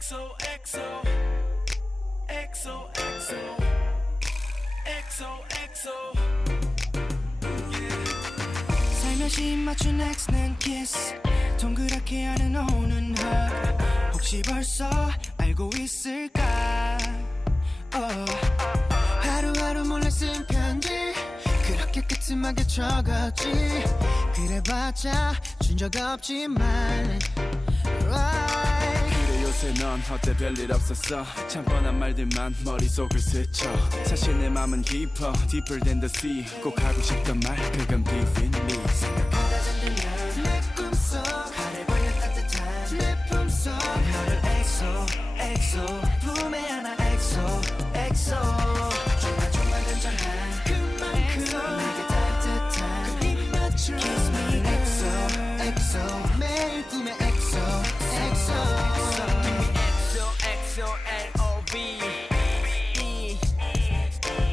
XO, XO, XO, XO, XO, XO. 살며시 맞춘 X는 kiss 동그랗게 하는 오는 hug 혹시 벌써 알고 있을까 하루하루 몰래 쓴 편지 그렇게 끄트막에 적었지 그래봤자 준 적 없지만 그래 요새 넌 어때 별일 없었어 참 뻔한 말들만 머릿속을 스쳐 사실 내 맘은 깊어 Deeper than the sea 꼭 하고 싶던 말 그건 Believe in me 생각하다 잠들면 내 꿈속 하늘 벌려 따뜻한 내 품속 너를 XO XO 품에 안아 XO XO 조마조마 단정한 그만큼 내게 따뜻한 그 입 맞춤 Kiss me XO XO 매일 꿈에 XO XO XO XO L-O-V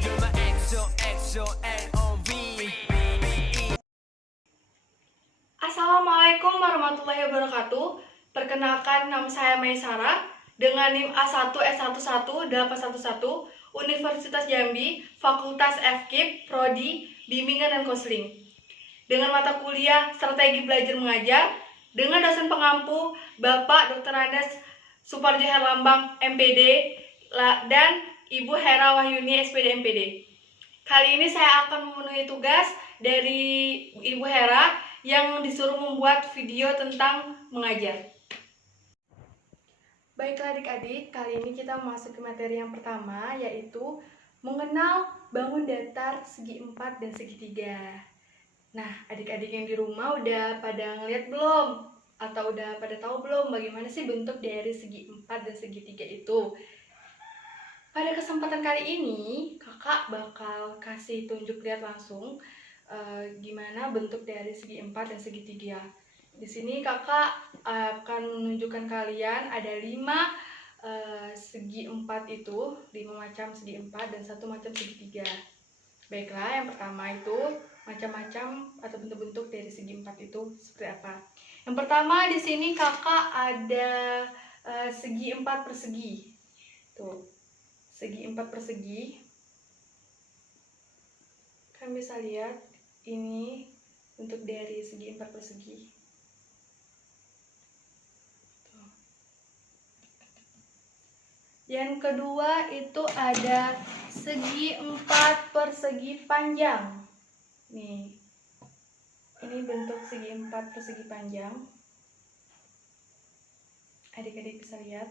You're my XO XO L-O-V Assalamualaikum warahmatullahi wabarakatuh. Perkenalkan, nama saya Maisara dengan NIM A1S11811 Universitas Jambi, Fakultas FKIP, Prodi, Bimbingan dan Konseling. Dengan mata kuliah Strategi Belajar Mengajar dengan dosen pengampu Bapak Dr. Andes Suparjo Herlambang MPD dan Ibu Hera Wahyuni SPD MPD. Kali ini saya akan memenuhi tugas dari Ibu Hera yang disuruh membuat video tentang mengajar. Baiklah adik-adik, kali ini kita masuk ke materi yang pertama, yaitu mengenal bangun datar segi 4 dan segi 3. Nah, adik-adik yang di rumah udah pada ngeliat belum? Atau udah pada tahu belum bagaimana sih bentuk dari segi 4 dan segi 3 itu? Pada kesempatan kali ini, kakak bakal kasih tunjuk lihat langsung gimana bentuk dari segi 4 dan segi 3. Di sini kakak akan menunjukkan kalian ada 5 segi 4 itu, 5 macam segi 4 dan 1 macam segi 3. Baiklah, yang pertama itu macam-macam atau bentuk-bentuk dari segi 4 itu seperti apa. Yang pertama di sini kakak ada segi 4 persegi. Tuh, segi 4 persegi. Kalian bisa lihat ini bentuk dari segi 4 persegi. Tuh. Yang kedua itu ada segi 4 persegi panjang. Nih, ini bentuk segi 4 persegi panjang. Adik-adik bisa lihat.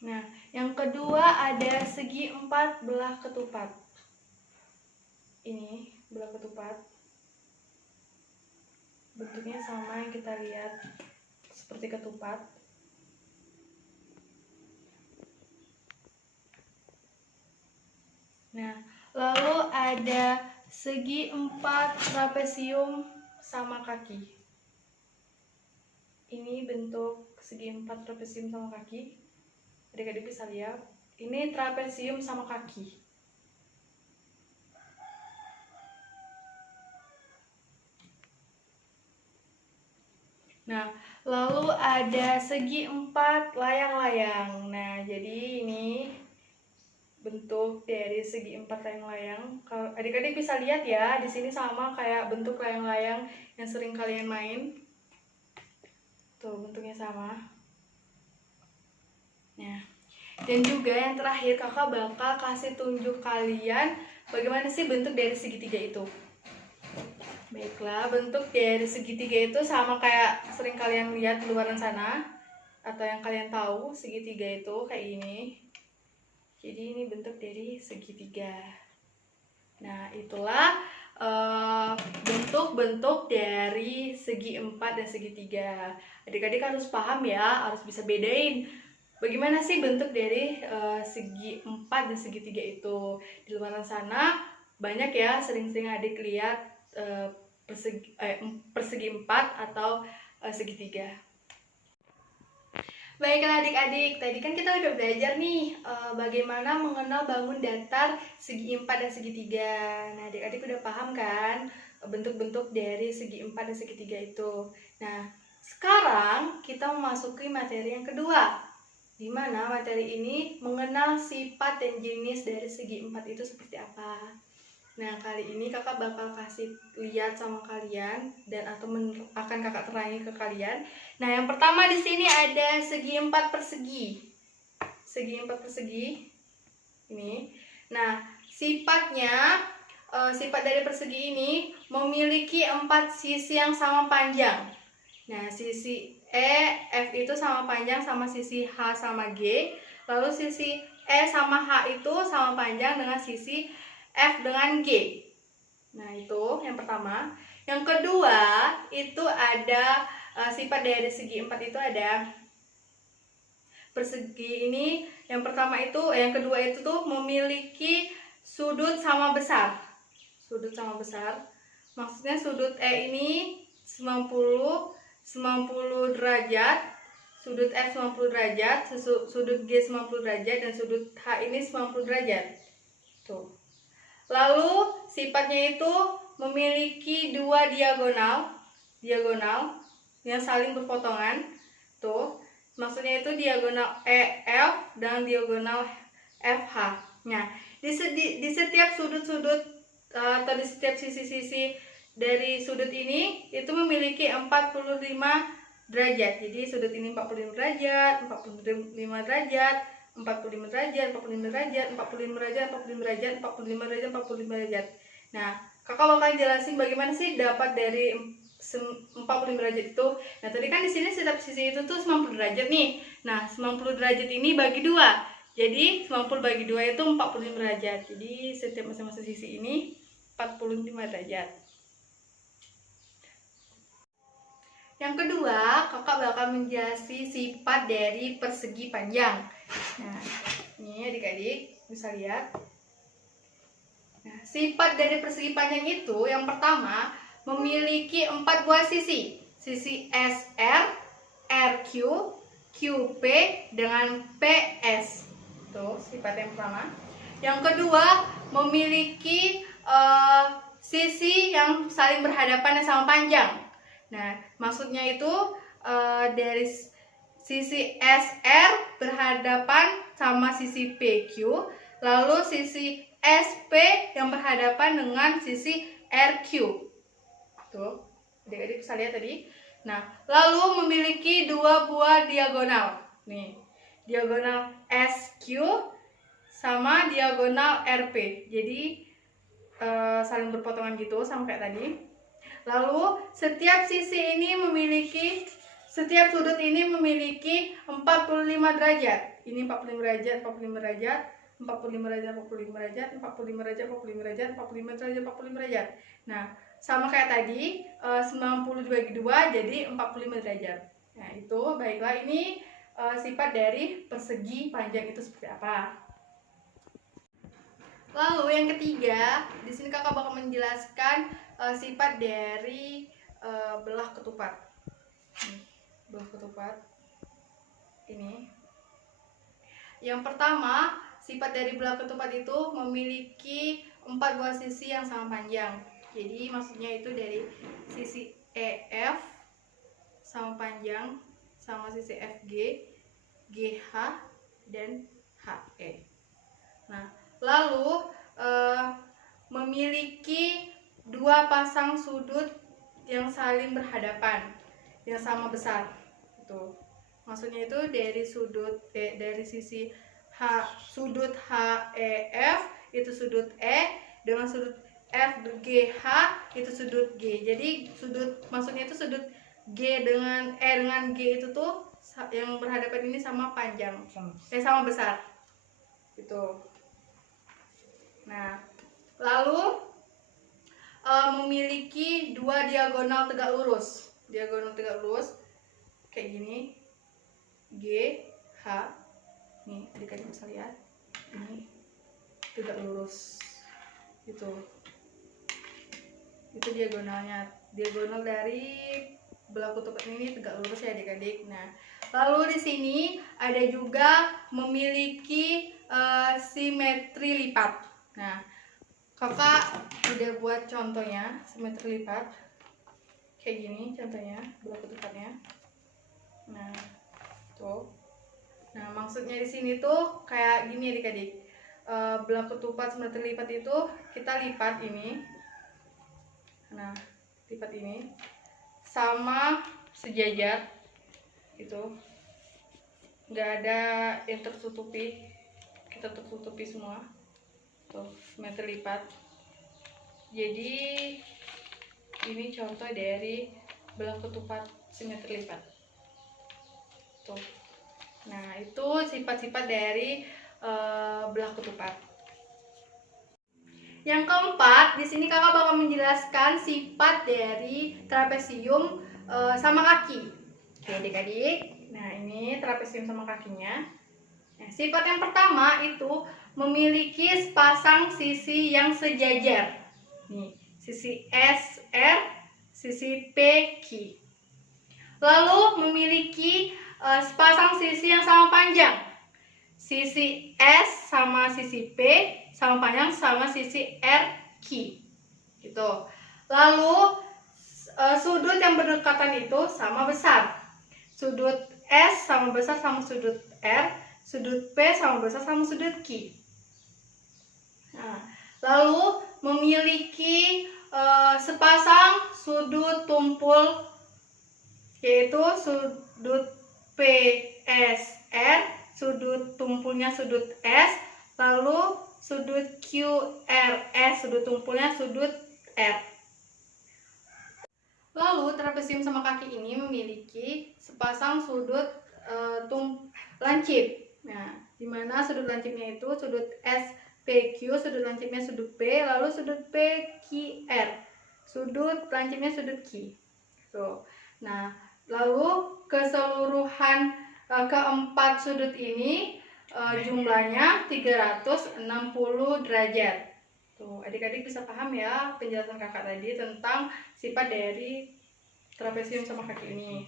Nah, yang kedua ada segi 4 belah ketupat. Ini belah ketupat. Bentuknya sama yang kita lihat seperti ketupat. Nah, lalu ada segi 4 trapesium sama kaki. Ini bentuk segi 4 trapesium sama kaki. Adik-adik bisa lihat, ini trapesium sama kaki. Nah, lalu ada segi 4 layang-layang. Nah, jadi ini bentuk dari segi 4 layang-layang. Kalau adik-adik bisa lihat ya, di sini sama kayak bentuk layang-layang yang sering kalian main. Tuh, bentuknya sama. Nah, dan juga yang terakhir kakak bakal kasih tunjuk kalian bagaimana sih bentuk dari segitiga itu. Baiklah, bentuk dari segitiga itu sama kayak sering kalian lihat di luar sana atau yang kalian tahu, segitiga itu kayak ini. Jadi ini bentuk dari segitiga. Nah, itulah bentuk-bentuk dari segi 4 dan segi 3. Adik-adik harus paham ya, harus bisa bedain bagaimana sih bentuk dari segi 4 dan segi 3 itu. Di luar sana banyak ya sering-sering adik lihat persegi 4 atau segi 3. Baiklah adik-adik, tadi kan kita udah belajar nih bagaimana mengenal bangun datar segi 4 dan segi 3. Nah, adik-adik udah paham kan bentuk-bentuk dari segi 4 dan segitiga itu. Nah, sekarang kita memasuki materi yang kedua, di mana materi ini mengenal sifat dan jenis dari segi 4 itu seperti apa. Nah, kali ini kakak bakal kasih lihat sama kalian dan atau akan kakak terangi ke kalian. Nah, yang pertama di sini ada segi 4 persegi. Segi 4 persegi ini. Nah, sifatnya sifat dari persegi ini memiliki 4 sisi yang sama panjang. Nah, sisi E, F itu sama panjang sama sisi H sama G. Lalu sisi E sama H itu sama panjang dengan sisi F dengan G. Nah, itu yang pertama. Yang kedua, itu ada sifat dari segi 4 itu ada persegi ini. Yang pertama itu, yang kedua itu tuh memiliki sudut sama besar. Sudut sama besar. Maksudnya sudut E ini 90 derajat, sudut F 90 derajat, sudut G 90 derajat, dan sudut H ini 90 derajat. Tuh. Lalu sifatnya itu memiliki dua diagonal yang saling berpotongan. Tuh. Maksudnya itu diagonal EF dan diagonal FH. Nah, di setiap sudut-sudut atau di setiap sisi-sisi dari sudut ini itu memiliki 45 derajat. Jadi sudut ini 45 derajat, 45 derajat, 45 derajat, 45 derajat, 45 derajat, 45 derajat, 45 derajat, 45 derajat. Nah, kakak bakal jelasin bagaimana sih dapat dari 45 derajat itu. Nah, tadi kan di sini setiap sisi itu tuh 90 derajat nih. Nah, 90 derajat ini bagi 2. Jadi 90 bagi 2 itu 45 derajat. Jadi setiap masing-masing sisi ini 45 derajat. Yang kedua, kakak bakal menjelaskan sifat dari persegi panjang. Nah, ini adik-adik bisa lihat. Nah, sifat dari persegi panjang itu yang pertama memiliki 4 buah sisi. Sisi SR, RQ, QP dengan PS. Tuh, sifat yang pertama. Yang kedua, memiliki sisi yang saling berhadapan dan sama panjang. Nah, maksudnya itu dari sisi SR berhadapan sama sisi PQ, lalu sisi SP yang berhadapan dengan sisi RQ. Tuh, adik-adik bisa lihat tadi. Nah, lalu memiliki 2 buah diagonal. Nih, diagonal SQ sama diagonal RP. Jadi saling berpotongan gitu sama kayak tadi. Lalu setiap sisi ini memiliki, setiap sudut ini memiliki 45 derajat. Ini 45 derajat, 45 derajat, 45 derajat, 45 derajat, 45 derajat, 45 derajat, 45 derajat, 45 derajat. Nah, sama kayak tadi 90 dibagi 2 jadi 45 derajat. Nah, itu baiklah, ini sifat dari persegi panjang itu seperti apa. Lalu yang ketiga, di sini kakak bakal menjelaskan sifat dari belah ketupat. Belah ketupat ini. Yang pertama, sifat dari belah ketupat itu memiliki 4 buah sisi yang sama panjang. Jadi maksudnya itu dari sisi EF sama panjang sama sisi FG, GH, dan HE. Nah, lalu memiliki 2 pasang sudut yang saling berhadapan yang sama besar. Itu maksudnya itu dari sudut dari sisi sudut HEF itu sudut E dengan sudut FGH itu sudut G. Jadi maksudnya itu sudut G dengan E dengan G itu tuh yang berhadapan ini sama panjang, sama besar. Itu. Nah, lalu memiliki 2 diagonal tegak lurus. Diagonal tegak lurus kayak gini. G, H. Nih, adik-adik bisa lihat. Ini tegak lurus. Itu diagonalnya. Diagonal dari belah ketupat ini tegak lurus ya adik-adik. Nah, lalu di sini ada juga memiliki simetri lipat. Nah, Kakak udah buat contohnya simetri lipat kayak gini, contohnya belah ketupatnya. Nah, tuh. Nah, maksudnya di sini tuh kayak gini adik-adik. Belah ketupat simetri lipat itu kita lipat ini. Nah, lipat ini sama sejajar itu. Nggak ada yang tertutupi, kita tertutupi semua. Tuh, simetri lipat. Jadi ini contoh dari belah ketupat simetri lipat. Tuh. Nah, itu sifat-sifat dari belah ketupat. Yang keempat, di sini kakak bakal menjelaskan sifat dari trapesium sama kaki. Oke, adik-adik. Nah, ini trapesium sama kakinya. Nah, sifat yang pertama itu memiliki sepasang sisi yang sejajar. Nih, sisi SR, sisi PQ. Lalu memiliki sepasang sisi yang sama panjang. Sisi S sama sisi P sama panjang sama sisi RQ. Gitu. Lalu sudut yang berdekatan itu sama besar. Sudut S sama besar sama sudut R, sudut P sama besar sama sudut Q. Nah, lalu memiliki sepasang sudut tumpul, yaitu sudut PSR, sudut tumpulnya sudut S, lalu sudut QRS, sudut tumpulnya sudut R. Lalu trapesium sama kaki ini memiliki sepasang sudut lancip. Nah, di mana sudut lancipnya itu sudut SPQ, sudut lancipnya sudut P, lalu sudut PQR, sudut lancipnya sudut Q. Tuh. Nah, lalu keseluruhan keempat sudut ini jumlahnya 360 derajat. Tuh, adik-adik bisa paham ya penjelasan kakak tadi tentang sifat dari trapesium sama kaki ini.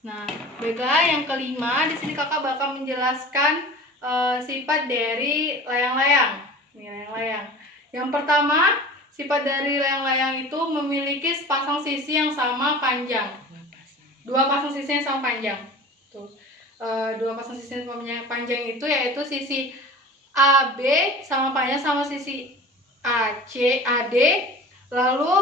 Nah, baiklah, yang kelima di sini kakak bakal menjelaskan sifat dari layang-layang. Ini layang-layang. Yang pertama, sifat dari layang-layang itu memiliki sepasang sisi yang sama panjang. Dua pasang sisi yang sama panjang. Tuh. Dua pasang sisi yang sama panjang itu yaitu sisi AB sama panjang sama sisi AD, lalu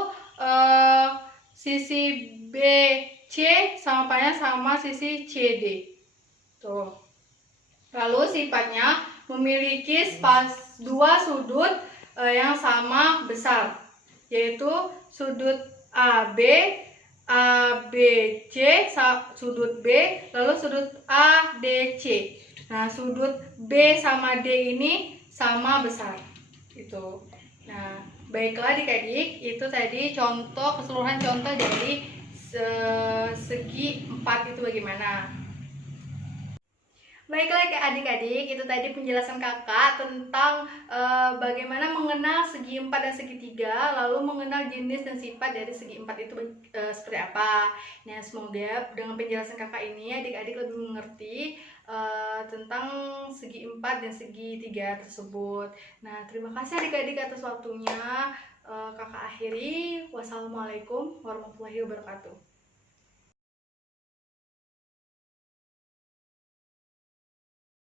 sisi BC sama panjang sama sisi CD. Tuh. Lalu sifatnya memiliki dua sudut yang sama besar, yaitu sudut AB, ABC, sudut B, lalu sudut ADC. Nah, sudut B sama D ini sama besar. Itu. Nah, baiklah adik-adik, itu tadi keseluruhan contoh dari segi 4 itu bagaimana. Baiklah adik-adik, itu tadi penjelasan kakak tentang bagaimana mengenal segi 4 dan segi 3, lalu mengenal jenis dan sifat dari segi 4 itu seperti apa. Nah, semoga dengan penjelasan kakak ini adik-adik lebih mengerti tentang segi 4 dan segi 3 tersebut. Nah, terima kasih adik-adik atas waktunya. Kakak akhiri. Wassalamualaikum warahmatullahi wabarakatuh.